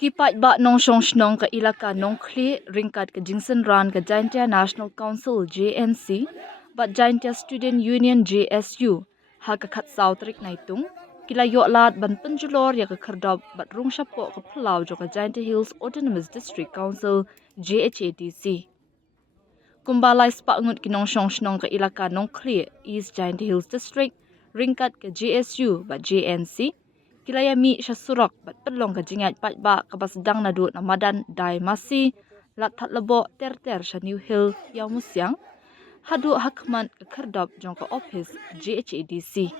Kipat ba nong shnong ka ilaka nong kli ringkat ka Jingsen Ran ka Jaintia National Council JNC ba Jaintia Student Union JSU ha ka khat sautrik naitung kila yo lat ban penjulor ya ka khardab bat rung shapo ka plau jo ka Jaintia Hills Autonomous District Council JHADC kumbalai spa ngut kinong shnong ka ilaka nong kli East Jaintia Hills District ringkat ka JSU ba JNC kilaya mi siya surak bat pedlong ka jingat pat ba kabasdang na duot na madan dai masi lat that labo ter siya New Hill yaw musyang hadu hakman ka kardab jong ka office GHADC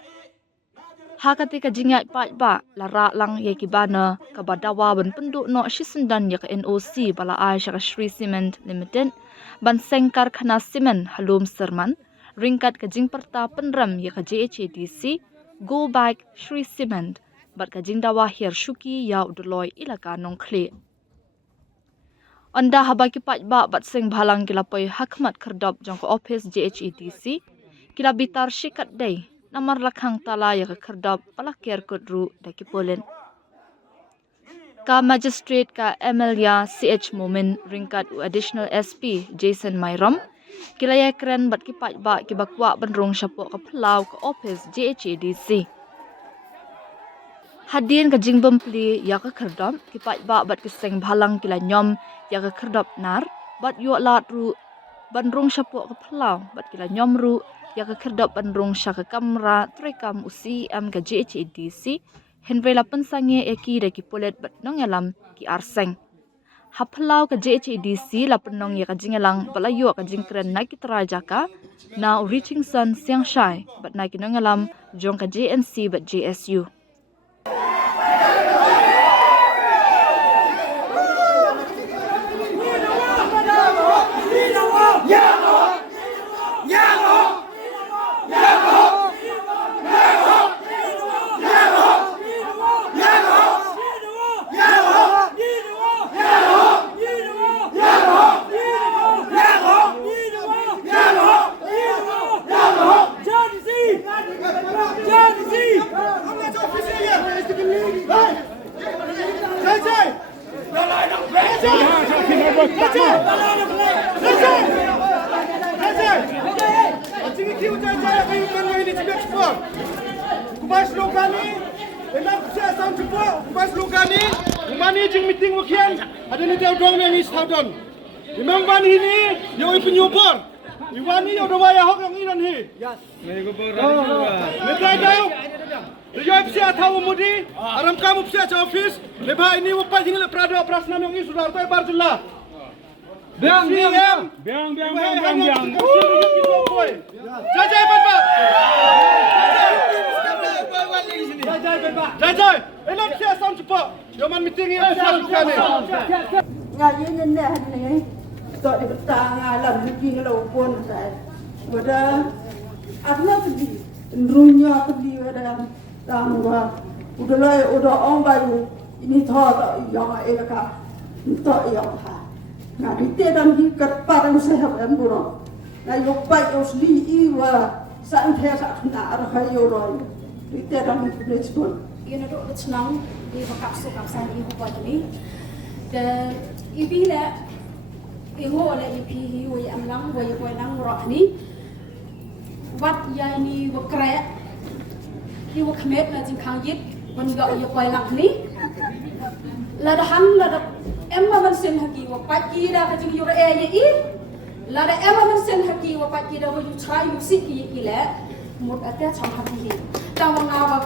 hakati ka jingat pat ba lara lang ye kibana ka badawa ban penduk no shisendan ya ka NOC bala ai siya ka Shri Cement Limited ban sengkar khana cement halum serman ringkat ka jingperta penram ya ka GHADC go back Shri Cement bat ka jingdawa hier shuki yaw doloy ilaka nong kli anda haba ki pat ba bat seng bhalang kilapoy hakmat khardab jong ko office JHADC kila bitar shikat day namar lakhang tala ya ka khardab palakyer kodru daki polen ka magistrate ka Emilia CH Momin ringkat additional SP Jason Myram kilaya kren bat ki pat ba ki bakwa banrong syapo ka plau ka office JHADC hadin ka jingbam pli ya ka khardam ki pat ba bat kiseng bhalang kila nyom ya ka khardap nar bat yo lat ru banrong syapo ka plau bat kila nyom ru ya ka khardap banrong sya ka kamera trekam usi am ka JHADC henvela pensange eki de ki polet bat nong yalam ki arseng haplau ka JHADC la penong ya ka jingalang balayo ka jingkren na ki trajaka now reaching sun siang shai bat na ki nong yalam jong ka JNC bat JSU Kumas logani, enak saya sang cepo. Kumas logani, umani jing meeting wakian. Ada ni dia dong yang is taudon. Imam ban ini, yo penyubur. Iwani yo doa ya hok yang iran hi. Yes. Lepas jauh. Yo psia tahu mudi, aram kamu psia ke office. Lepas ini upas ini leprado operasi yang ini sudah tahu barjullah. Biang. Jajai Bapak. Jajai. Elok saya sam cepat. Joman meeting ini saya lakukan ni. Ngaji ni hari ni. Tak di petang alam meeting kalau pun saya. Pada apa tadi? Runya tadi ada tangga. Udah orang baru ini thor yang elaka. Tak yang ha. Nah, di dalam hidup parang sehat dan buruk. Nah, yuk baik usli iwa santai sakna arah yoroi. Di dalam hidup tersebut. Ia nak duduk senang di bakap suka saya ibu buat ini. Dan ibu le ibu oleh ibu ibu yang lang, ibu yang roh ni. Wat yang ni berkerak, ibu kemet lah jengkang yit, menjadi ibu yang lang ni. Ladahan ladah emma man sen haki wa pati da ka jing yura e la da emma man sen haki wa pati da wa yu try yu sik yi ile mut ata cham haki ta wa nga wa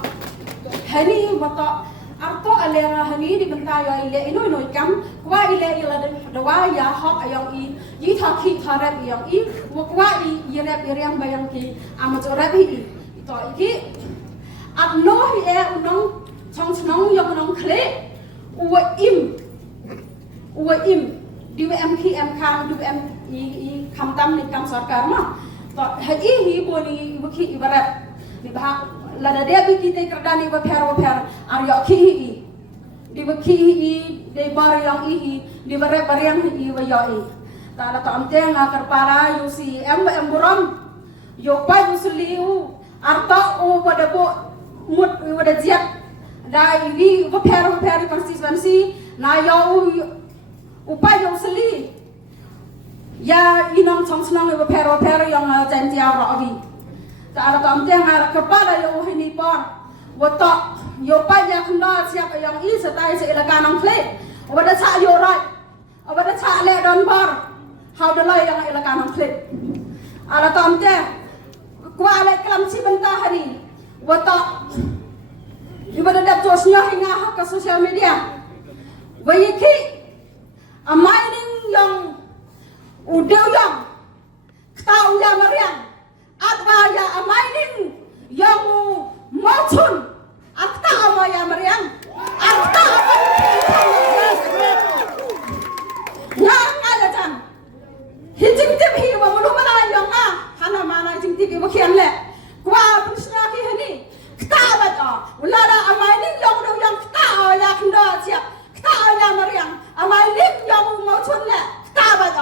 hani wa ta arto alera hani di benta ya ile ino kam wa ile ila da wa ya hok ayong yi tha ki tha rap ayong wa yi rap yang bayang ki amat rap hi to iki at no hi e unong chong chnong yong nong khle UIM di WMKM kan di WM i kamtam ni kam sarkar ma to hi boni waki ibarat di bahak lada dia kita kerdani wa per aryo ki di waki di bar yang di bare yang hi wa yo ta la to amte nga karpara yu si em buram yo pa yu sliu arta o pada bo mut wada jiat dai vi vapero constituency na yo upai yo seli ya inong chong snang vapero yang jantia ro vi ta ada kam teng ara kepada yo hini por wato yo pa ya khna siap yang i setai se ilaka nang kle wada cha yo right wada cha le don por how the lai yang ilaka nang kle ala kam te kwa le klam si benta hari wato ibadah dap josnya hingga ke sosial media bayiki mining yang udah yang tahu ya meriang atwa ya mining yang macun atwa ya meriang atwa ya ada jang hijing tip hi wa mulu mana yang hana mana hijing tip wa kian le kwa pusna ki hani ktabat ulada mining yang udah yang tahu ya kenda siap tahu ya meriang mining yang macun le ktabat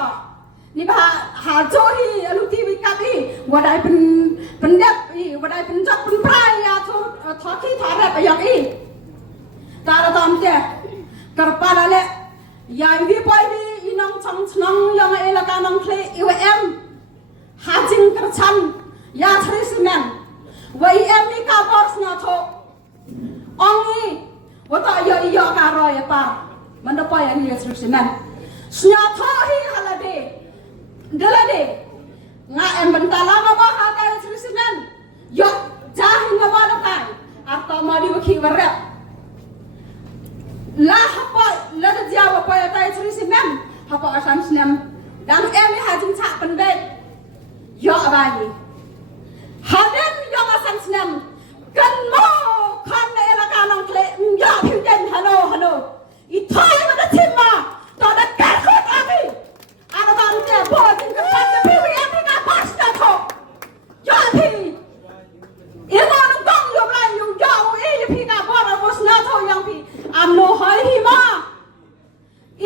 ni bah hajohi alu TV kapi wadai pendap wadai penjak penprai ya tu thoki tharat yang i tara tamte karpala le ya ibi pai ni inang chang chnang yang elaka nang khle iwm hajing kerchan ya thrisimen wai em ni ka bors na tho ongi wata ya iya ka ro ya pa manda pa ya ni thrisimen snya tho hi halade dalade nga em bentala ma ba hata thrisimen yo jahi nga ba lakai atau ma di wakhi warap la hapa la dia wa pa ya tai thrisimen hapa asam snem dang em ni hajing cha pendai yo abani haden yo asam snem kan mo kan na elaka nang kle ya phyen hano ithai ma da thimma to da kar khot abi ada tam te bo tin ka pat pi wi em ka pas ta tho yo thi imo nang gong yo lai yo yo e pi ka bo ra bos na tho yang pi am no hai hi ma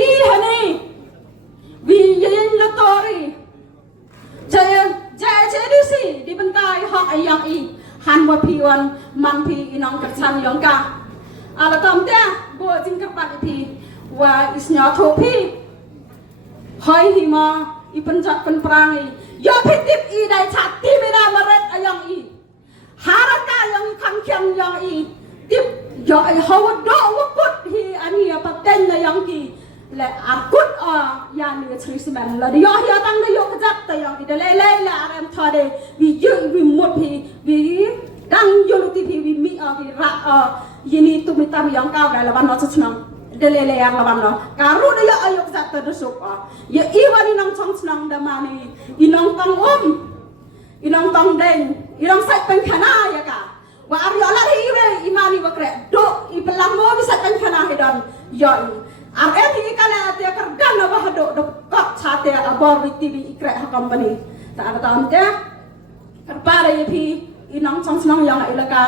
i hani wi yin la tori jaya di bentai hak ayang i han wa pi wan man pi inong kersan yong ka ala tam te bo jing ka pat pi wa isnya tho pi hai hi ma i penjat pen perangi yo pitip i dai chat ti bina maret ayang i haraka yang kan kyang yang i tip yo ai hawa do wakut hi ani apa ten na yang ki le akut ya ni trisman la yo ya tang da yo kajat ta yang ida le la aram thade wi jung wi mot hi wi dang yo lu ti wi mi wi ra yini tu mi tam yang kau da la ban no chunang de le ya la ban no karu da yo ayo kajat ta dusuk ya iwani nang chong chunang da mani inong tang inong tang deng inong sai pen khana ya ka wa aryo la hi we imani wa kre do i pelang mo bisa pen khana hedon yo am hi kala te kardan na ba do kok chate abor wi tv ikre ha company ta ada tam te karpara ye phi inong chong snong yang ilaka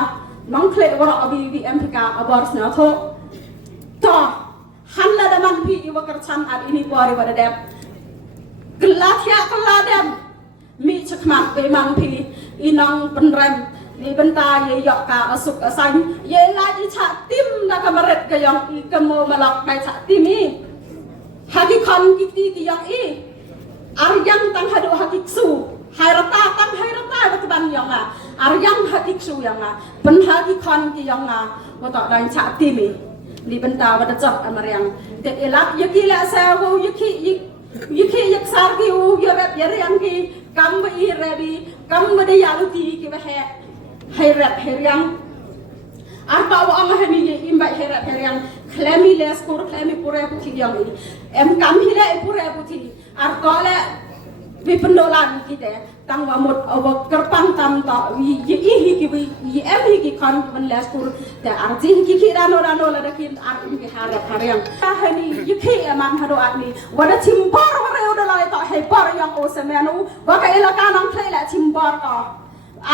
nong khle wara abi wi mk abor sna tho to hanla da man phi i wakar chan at ini bori wada dep glathya kala dem mi chakma be man phi inong penrem ni benta ye yok ka asuk asan ye la di cha tim na kamaret ka yang i kamo malak dai cha timi hagi kon kiti ki yang i aryang tang hadu hagi su hairata tang hairata batban yang aryang hagi su yang pen hagi kon ki yang wata dai cha timi ni benta wada chap amaryang te elak yaki la sa wo yaki yak sar ki u yarap yaryang ki kam bi rebi kam de yaluti ki ba he Hairat heriang arba wa ama hani ye imba hairat heriang klemi les kur klemi pure puthi yang ini em kam hile pure puthi ar kole vi pendolan kite tang wa mot awa kerpang tam ta wi ye hi ki wi ye em hi ki kan ban les kur te ar ji ki ki rano la dakin ar ki harat heriang hani ye ki man hado ani wada timbor wa re oda lai ta he par yang o semenu wa ka ela kanang thle la timbor ka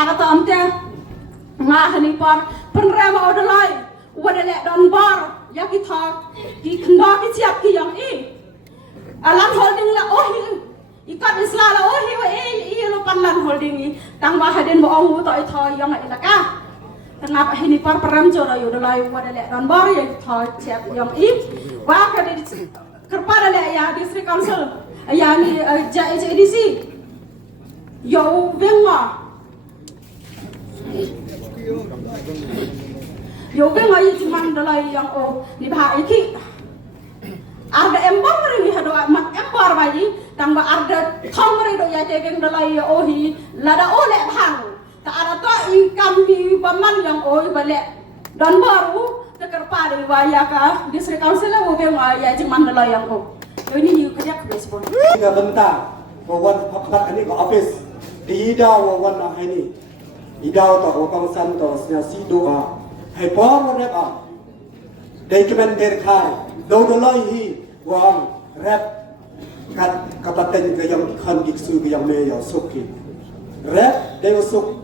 ara ta amte nga hani par penrema odalai wada le don bar ya ki tha ki khna ki chiap ki yang i alam holding la ohi ikat isla la ohi wa e lo pan lan holding i tang ba haden mo ong to i tha yang ilaka tengah ini par peramjo dah yudo layu wada le dan bar yang thoi cek yang wa ka di kerpada le ya district council ya ni JDC yo venga yi cuman dalai yang ni bah iki arda embor mari hado mat embor bayi tang ba arda thong mari do ya tegeng dalai hi lada ole bhang ta ada to income di paman yang bale dan baru teker pare waya ka district council wo be ya cuman dalai yang ini you kerja ke baseball tiga bentang wawan pakat ini ke office di ida wawan nah ini ida to wakang san to sia si doa hai por rep a document kai do do loi hi wang rep kat kapaten ke yang kan iksu ke yang me ya suki rep de suk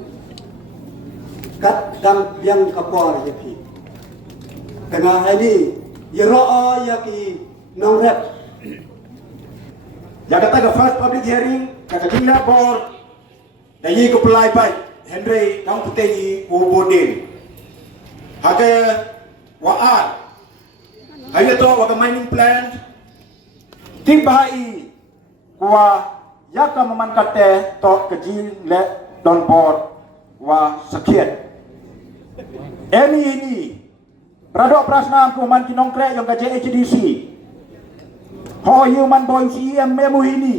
kat dang yang kapor ye pi tengah ini yero ya ki nong rep ya kata ke first public hearing kata jinda board dan ye ko pelai bai Henry kang putei ubodin hake waat ayo to wa mining plant tibai kwa yaka memankate to kejil le don board wa sakiet ini Pradok prasna ku man kinong kre yang ka JHDC ho human boy CM memu ini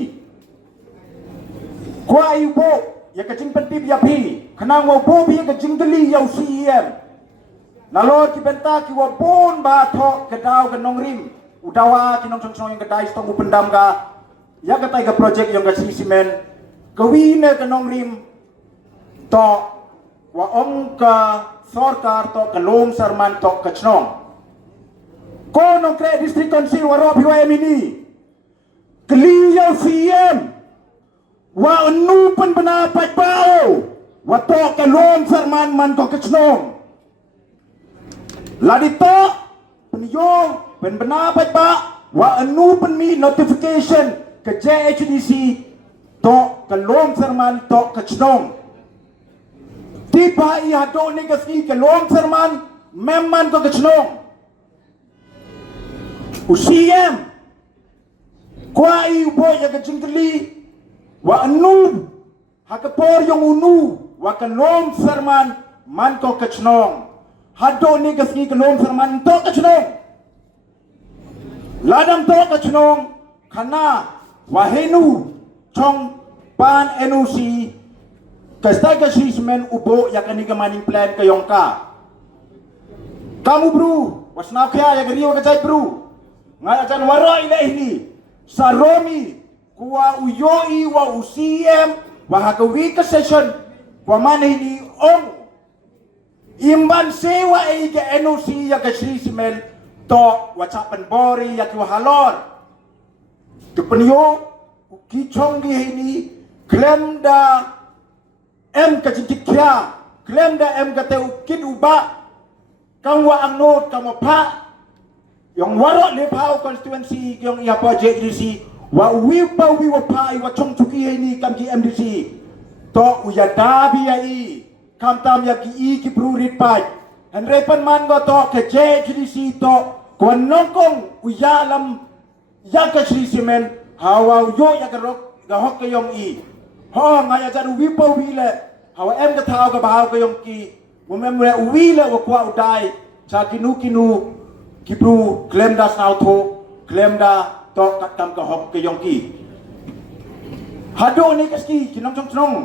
kwa ibo ya ka jing pentip ya pi kenang wo bo bi ka jing deli ya CM nalo ki benta ki wo bon ba tho ke daw ke nong rim udawa ki nong song yang ke dai stong pendam ka ya ka tai ka project yang ka simen ka wine ke nong rim to wa om ka sorkar to kalom sarman to kachnong kono kre district council waro PYM ini kliya CM wa nupan benapat pao wa to kalom sarman man to kachnong ladito penyo ben benapat pa wa nupan mi notification ke JHDC to kalom sarman to kachnong tiba ia do ni kasi ke long serman memman ko kechnong usiem kwa ibo ya kecingli wa anu hakapor yung unu wa ke long serman man ko kechnong hado ni kasi ke long serman to kechnong ladam to kechnong kana wahenu chong pan NOC Kastai kasi semen ubo ya kani ka mining plan kayong ka. Kamu bro, wasna kaya ya gariwa ka chay bro. Nga ajan waro ila ini. Sa Romi, kuwa uyoi wa UCM, wa hakawi ka session, kwa man ini ong. Imban sewa ay ka NOC ya kasi semen to wacapan bori ya kiwa halor. Tupanyo, kichong di ini, klem da ka jintikya klem da ka teu kid uba kang wa ang note kang pa yung waro le pao constituency yung iya pa JDC wa wi pa wa chong chuki ni kam ki MDC to uya dabi ai kam tam ya ki prurit pa henrepan man go to ke JDC to kon nongkong uya lam ya ka simen hawa yo ya garok gahok kayong ho ngaya jan wi pa wi le hawa em ka thao ka bahaw kayong ki mumem le wi le wa kwa udai cha kinu ki bru claim da sao tho claim da to kat kam ka hok kayong ki hado ni kaski kinong chong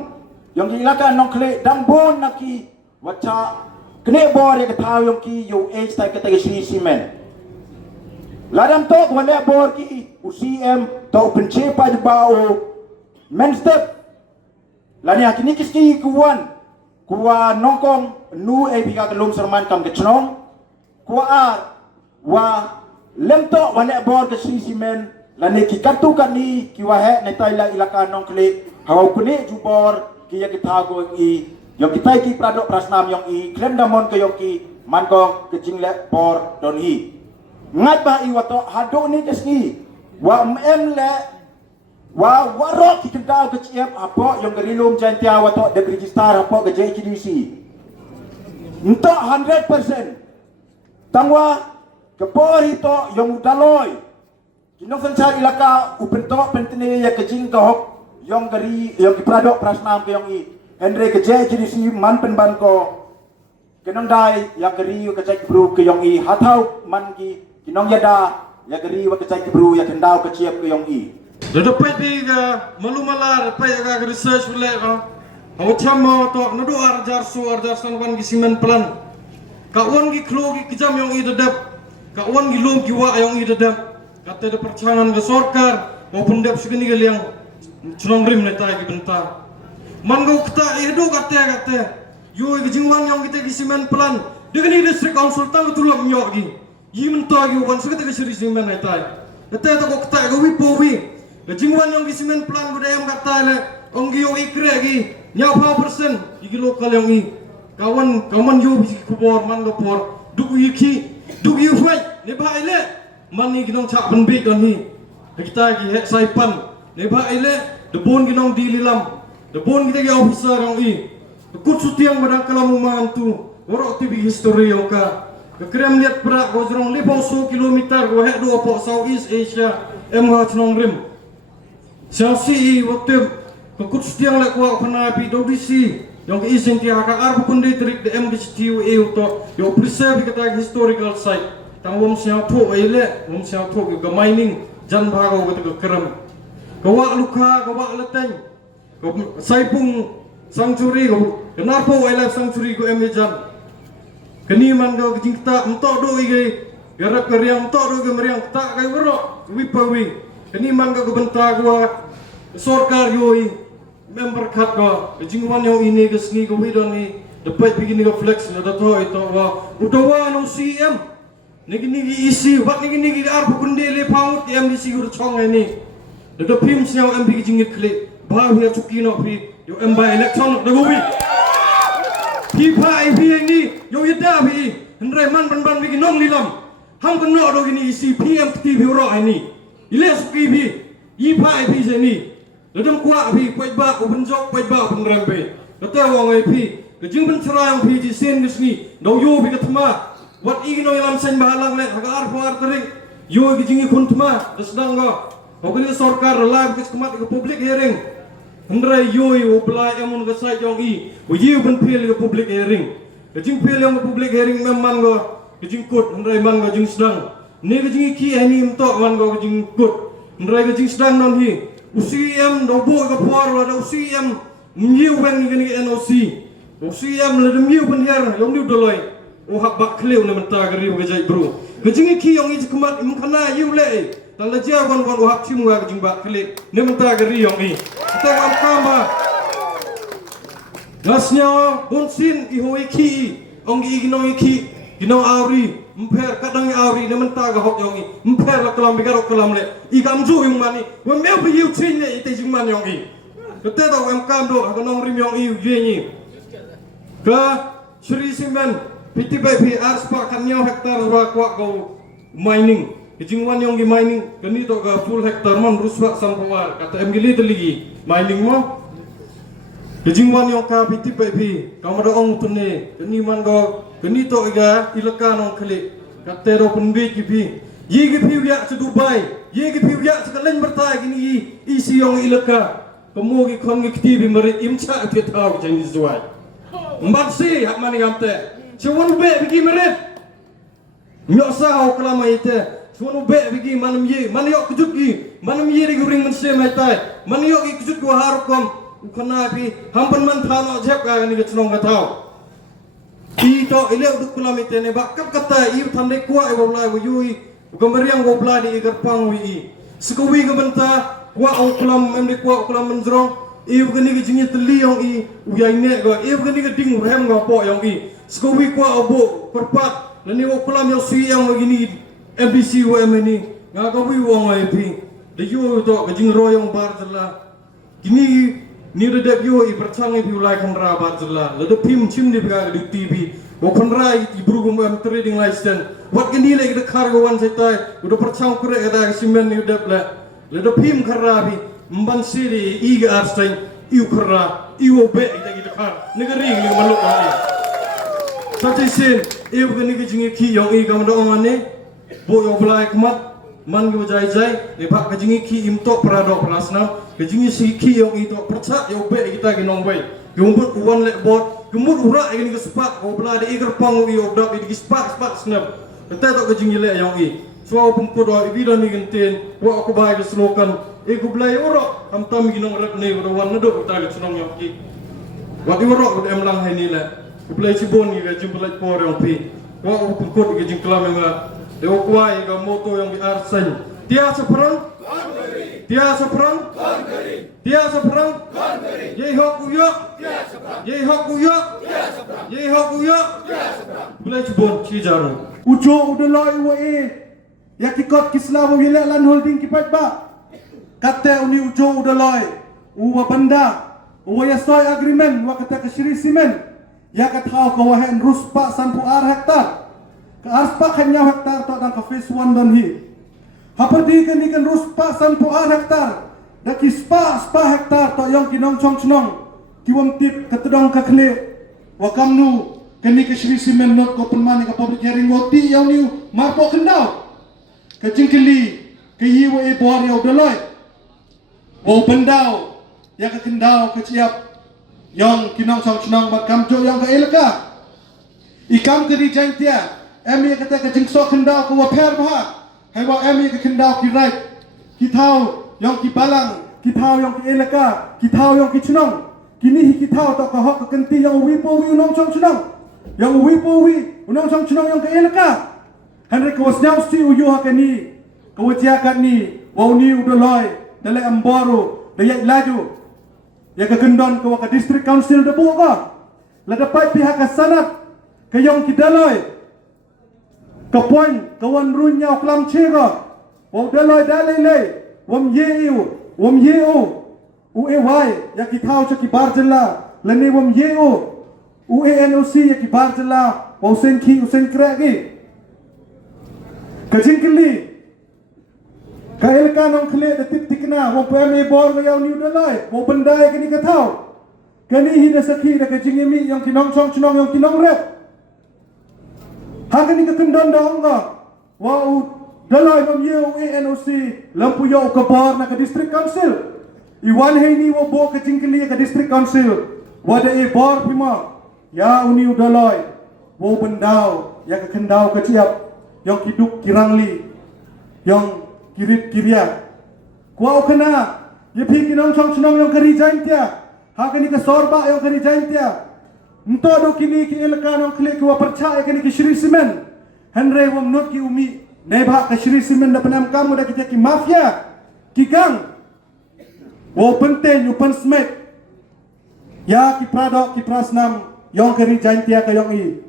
yang ki ilaka nong kle dang bon na ki wacha kne bor ya ka thao yung ki yo age ta ka ta si men ladam to ko le bor ki UCM to penche pa bao men step lani hakini kiski kuwan kuwa nongkong nu e bika kalum serman kam kechnong kuwa ar wa lemto wane bor ke simen lani ki katu kani ki wa he ne taila ilaka nong kle haw kuni jubor ki ya kithago i yo kitai ki pradok prasnam yong i klem damon ke yo ki man ko kecing le bor don hi ngat ba i wato hado ni kiski wa em le wa waro ki kendau ke CF apa yang gerilum jantia wato de register apa ke JHDC Untuk 100%. Tangwa kepo hito yang udaloi. Kinong sansar ilaka upentok pentene ya kejing kahok yang gari yang kipradok prasnam ke yang i. Andre kejai jinisi man penban ko. Kinong dai ya gari wa kejai kibru ke yang i. Hatau man ki kinong yada ya gari wa kejai kibru ya kendau keciap ke yang i. Dapat tiga malu malar dapat agak research boleh awak cama to nado arjar sanwan gisimen plan kawan gi klo gi kejam yang i dedap kawan gi lom giwa yang i dedap kata ada percangan ke sorkar maupun dap segini gal yang culong rim netai gi bentar mangau kata edo kata yo gi jingwan yang kita gisimen plan dengan ini district council tang tulak nyok gi yi mentah gi wan sekata gi gisimen netai kata ko kata go wipowi Jingwan yang gisimen plan budaya kata le onggi yo ikre gi nyapa persen igi lokal yang i kawan yo bisi kubor man gopor duk yi fight ne ba ile man ni ginong chak ban big on hi kita gi hek saipan ne ba ile de bon ginong dililam de bon kita gi officer yang i kut sutiang badang kalamu mantu worok tibi history yang ka krem liat pra go jrong 500 kilometer go hek do po Southeast Asia emha chnong rim Siasi waktu kekut setiang lek kuat kena api dodisi yang keisen tiada arbu kundi trik DM di situ untuk yang preserve kita historical site. Tang wom siang tu wom siang tu ke mining jan bago ke kerem. Kawak luka kawak leteng. Saipung sanctuary kenapa wildlife sanctuary go jan. Keni man go jingta entok do ige gerak keriang entok do ge meriang tak kai werok wipawi. Kini mangga kebentar gua sorkar yoi member kat gua jingwan yang ini ke sini gua widon ni dapat begini ke flex na dato itu gua udawa no CM nigi isi wat nigi arbu kundele paut yang di sigur chong ini dato pim siang MB jingit klik bah ya cuki no pi yo MB election da gui pipa IP ini yo yeda pi hendrai man ban begini nong lilam ham keno do gini isi PM TV ro ini ile suki bi ipa bi seni dadam kwa bi kwai ba ko benjok kwai ba pun rambe kata wong ai bi kejing ben cerang bi ji sen gisni do yo bi katma wat igi no lam sen bahalang le hagar par tering yo kejing kun tma desdang go pokoknya sorkar live ke kemat ke public hearing hendrai yo oblai amun ke sai jong i uji ben pil ke public hearing kejing pil yang public hearing memang go kejing kut hendrai man go jing sedang ni kejing ki ani mentok wan go kejing kut ndrai kejing sedang non hi UCM do bo ka por wa UCM nyiu ben ni NOC UCM le nyiu ben her yong ni doloi o hak bak kleu ne menta gari ga jai bro kejing ki yong i kemat im khana yu le tal la ja wan o hak chim wa kejing bak kle ne menta gari yong i ta kam kama gasnya bonsin i hoi ki onggi ginong ki ginong auri mper kadang auri ne menta ga hok yongi mper la kalam bigaro kalam le i kam ju yung mani wen me bi yu chin le ite jing man yongi kete da wem kam do ha nong rim yong i yengi ka Sri Simen piti bai pi ars pa kan nyaw hektar wa kwa go mining jing wan yongi mining kani to ga full hektar mon ruswa sampawar kata em gili teligi mining mo kejing wan yong ka piti bai pi kamado ong tunne kani man go kini to iga ilaka nong klik katero penbi kipi ye kipi ya se Dubai ye kipi ya se kalen bertai gini isi yong ilaka kemo gi kon gi kiti merit imcha te tau jeng zuai mbat si hak mani gamte chuan be bigi merit nyok sa ho klama ite chuan be bigi manam ye man yok kujut gi manam ye ri ring mense mai tai man yok gi kujut go har kom ukana bi hampan man thano jep ga ni chnong ga tau ito ile uduk kulam itene bakap kata iu thandai kwa e boblai wo yui gamariang boblai di igar pang wi sikuwi gabenta kwa ong kulam emde kwa kulam menjrong iu gani gijingi teli yong i uyai ne go iu gani geding rem go po yong i sikuwi kwa obo korpat lani wo kulam yo sui yang begini MBC wo emeni ngaga wi wong ai pi de yu to gijing royong bar jela gini ni redep yo i perchangi bi ulai kan ra bar jela le de pim chim di ga di TV wo kan ra i brugum am trading license wat gini le de cargo wan setai udah perchang kure ga simen ni redep le de pim kharabi mban siri i ga arstein i ukra i wo be ida gi de khar negeri ni maluk ani Sajisin, iu kini kejingi ki yang i kamu doang ni, bo yang belai kemat, man kau jai, lepas kejingi ki imtok peradok pelasnam, kejingi si ki yang i tok percak yang be kita kinong bay, gembut uan lek bot, gembut urak yang ni kesepak, kau belai di iker pang i obdak di kesepak senam, kita tok kejingi lek yang i, suau pengkod wa ibi dan ni gentin, wa aku baik keselokan, aku belai urak, am tam kinong rep ni berwan nedok kita kesenong yang ki, wa urak udah emlang hai ni lek. Kupulai cibon ni gajing pelai por yang pi. Wah pengkot gajing kelam yang dewa kuai ga moto yang biarsan. Tiasa perang, tiasa perang, tiasa perang. Ye hok uya, ye hok uya, ye hok uya. Kupulai cibon cijaran. Ujo udah loi wae. Ya kikot kislah wile lan holding kipat ba. Kata uni ujo udah loi. Uwa benda. Uwa ya soy agreement wa kata kesiri simen. Ya katau kawahan ruspa sampu ar hektar. Ke arspa kanya hektar tok dan ke phase 1 dan hi. Haperdi kan ikan ruspa sampu ar hektar. Daki spa hektar tok yang kinong chong chnong. Kiwam tip ketedong ke kle. Wakamnu kani ke shri simen not ko penmani ke public hearing ngoti yang ni marpo kendau. Ke jingkeli ke yiwa e bor yaw doloi. Wo bendau ya ke kendau ke ciap yang kinong sang senang makam jo yang ke elaka ikam ke di jantia emi kata ke jengso kendau ke waper bah hewa emi ke kendau ki right ki thau yang ki balang ki thau yang ke elaka ki thau yang ki chnong kini ki thau to ke hok ke kenti yang wipo wi unong sang senang yang wipo wi unong sang senang yang ke elaka henry ke wasnyau si uyu hakani ke wajiakat ni wau ni udoloi dale amboro dayat laju ya ke gendon ke waka district council debu ka la dapat pihak sanat ke yang kidaloi ke poin ke wan runyau klam chega wau daloi dalele wam yeu u e wai ya ki thau cha ki barjela la ne wam yeu u e noc ya ki barjela wau sen ki u sen kragi ke jingkeli Kail kanong kle detik tikna wo peme bor ga yaw niu dalai wo bendai kini ka thau kani hi da sakhi da ka jingemi yang kinong chong chnong yang kinong rep ha kani ka kendon dong ga wa u dalai bam yeu anoc lampu yo ka bor na ka district council iwan he ni wo bo ka jingkeli ka district council wa da e bor pima ya uniu dalai wo bendau ya ka kendau ka ciap yang kiduk kirangli yang kirit kiria kuau kena ye phi kinong chong chnong yang kari jantia ha kani ka sorba yang kari jantia nto do kini ki elka nong kle ku percaya kani ki shri simen henry wam not ki umi ne bha ka shri simen da panam kamu da kita ki mafia ki gang wo penten upan smet ya ki prado ki prasnam yang kari jantia ka yang i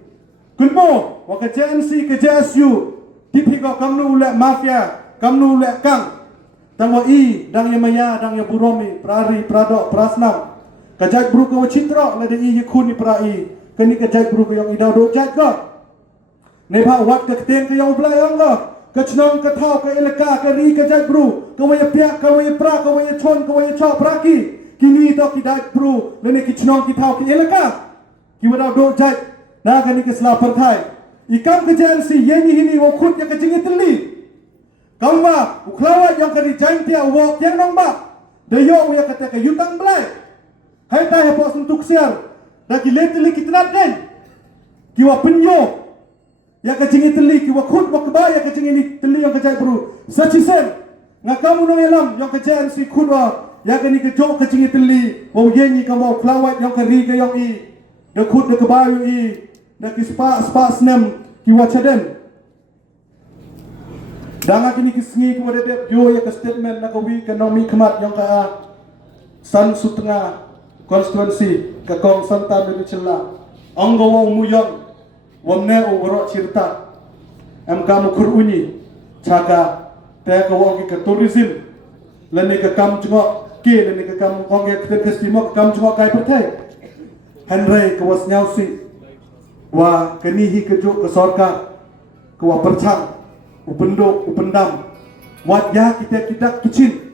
kunmo wa ka JNC ka JSU tipi ka kamnu ule mafia kamnu lek kang tangwa i dang ya maya dang ya buromi prari pradok prasnam kajak bru ko citra la de i khuni prai kani kajak bru ko yang idau do jat ko ne bha wat ka ten ka yang blai ang ko ka chnong ka thau ka elaka ka ri kajak bru ka waya pya ka waya pra ka waya chon ka waya cha praki kini to ki dak bru le ne ki chnong ki thau ki elaka ki wada do jat na kani ka sla par thai ikam ka jansi yeni hini wo khut ya ka jingi tli Kamba, uklawa yang kari jantia wak yang nombak. Dayo uya kata ke yutang belai. Hai tahe pos untuk siar. Daki letili kitnat den. Kiwa penyo. Ya kecing teli kiwa khut wa kebaya kecing ini teli yang kejai bru. Sacisen. Ngakamu nang elam yang kejai si khutwa. Ya kini kejok kecing teli. Wau yenyi kamu uklawa yang kari ke yang i. Da khut da kebayu i. Daki spa snem kiwa caden. Danga kini kisngi kepada dep yo ya ke statement na kawi ekonomi kemat yang ka san sutengah konstituensi ke kong santa dari cela anggo wong muyang wamne o woro cirta am kamu kuruni caga te ka wong ke tourism lene ke kam jngo ke lene ke kam kong ke testimo kam jngo kai pertai henry ke was nyausi wa kenihi ke jo ke sorka ke wa perchang upendo upendam wat ya kita kecil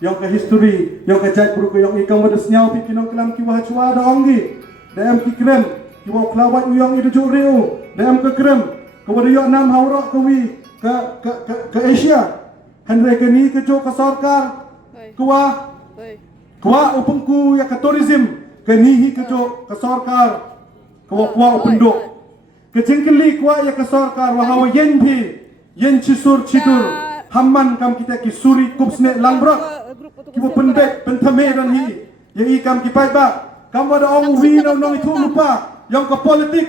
yang ke history yang ke jaj buru yang ikam wadas nyau pikinong kelam ki wah chua da ongi da am ki krem Kiwa kelawat uyang itu jureu, dalam kekrem, kepada yok nam haurak kewi ke Asia. Henry kini kejo ke sarkar, kuwa upengku ya ke tourism, kini kejo ke sarkar, kuwa upendok. Kecengkeli kuwa ya ke sarkar, wahawa yen pi, yen cisur cidur, hamman kam kita ki suri kupsne langbrak, kiwa pendek pentame dan hi, ya ikam kipai ba. Kamu ada orang wina nong itu lupa yang ke politik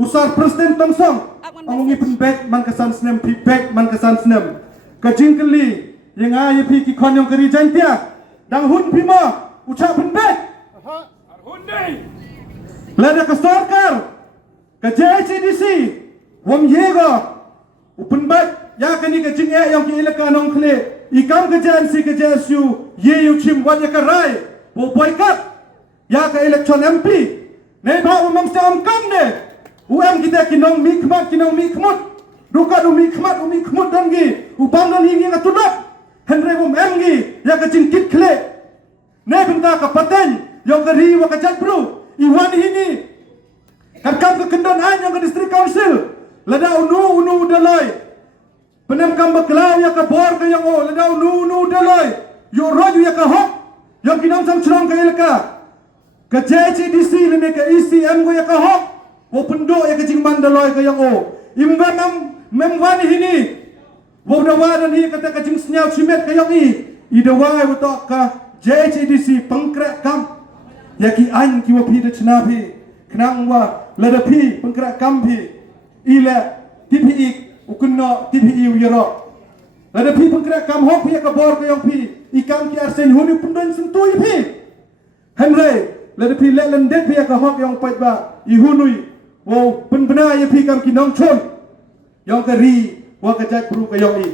usar presiden tongsong orang ini penbek man kesan senem pibek man kesan senem kejingkeli yang ayah pi kikon yang keri jantia dang hun pima ucap penbek lada ke sarkar ke JCDC wam yega upenbek ya kini kejing yang ki ilaka nong kle ikam ke JNC ke JSU ye yu chim wanya ke rai wo boycott ya ke election MP ne ba umang sa amkam ne uam kita kinong mikmat duka du mikmat dangi upang dan hingi ngatudap henry bum emgi ya ke cingkit kle ne benta ka paten yang ke riwa ka jatbru iwan hini kakam ke kendon an yang ke district council lada unu dalai penem kam beklau ya ke bor ke yang o lada unu dalai yo roju ya ke hok yang kinong sang cerong ke ilka ke JCDC lene ke ECM go ya ka hok wo pendok ya ke jing mandaloi ke yang o imbam memwani hini wo dawa dan hi kata ke jing senyau cimet ke yang i dawa wo to ka JCDC pengkrak kam ya ki an ki wo pi de chnapi knang wa lada pi pengkrak kam pi ila TPI ukunno TPI yero lada pi pengkrak kam hok pi ya ka bor ke yang pi ikam ki arsen huni pendon sentui pi Henry lada pi let lendet pi ka hok yang pait ba ihunui wo penbena ya pi kam kinong chon yang keri wa ka jat pru ka yong i